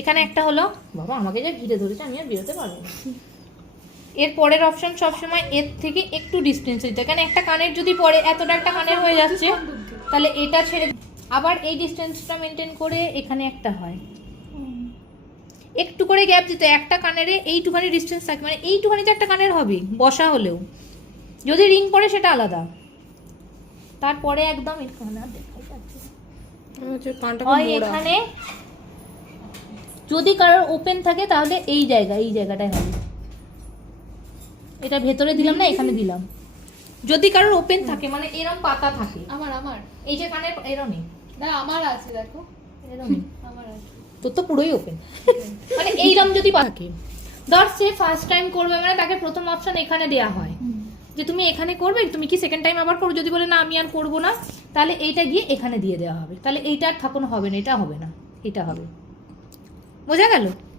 এখানে একটা হলো, বাবা আমাকে যা ঘিরে ধরেছে আমি আর বেরোতে পারবো না। এর পরের অপশন সবসময় এর থেকে একটু ডিস্টেন্স দিতে, কারণ একটা কানের যদি পরে এতটা একটা কানের হয়ে যাচ্ছে তাহলে এটা ছেড়ে আবার এই ডিস্টেন্সটা মেনটেন করে এখানে একটা হয়, একটু করে গ্যাপ দিতে, একটা কানের এইটুখানি ডিস্টেন্স থাকে, মানে এইটুখানিতে একটা কানের হবে বসা হলেও, যদি রিং পরে সেটা আলাদা। তারপরে একদম এখানে হয়, এখানে যদি কারোর ওপেন থাকে তাহলে এই জায়গাটায় হবে, এটা ভেতরে দিলাম না, এখানে দিলাম। যদি কারোর ওপেন থাকে মানে এরম পাতা থাকে, আমার এই যে কানের এরমই, না আমার আছে, দেখো এরমই আমার আছে। তোর তো পুরোই ওপেন, মানে এইরকম যদি থাকে, ধর সে ফার্স্ট টাইম করবে মানে তাকে প্রথম অপশন এখানে দেয়া হয় যে তুমি এখানে করবে, তুমি কি সেকেন্ড টাইম আবার করো, যদি বলে না আমি আর করবো না তাহলে এইটা গিয়ে এখানে দিয়ে দেওয়া হবে, তাহলে এইটা আর থাকুন হবে না, এটা হবে না, এটা হবে। বোঝা গেল?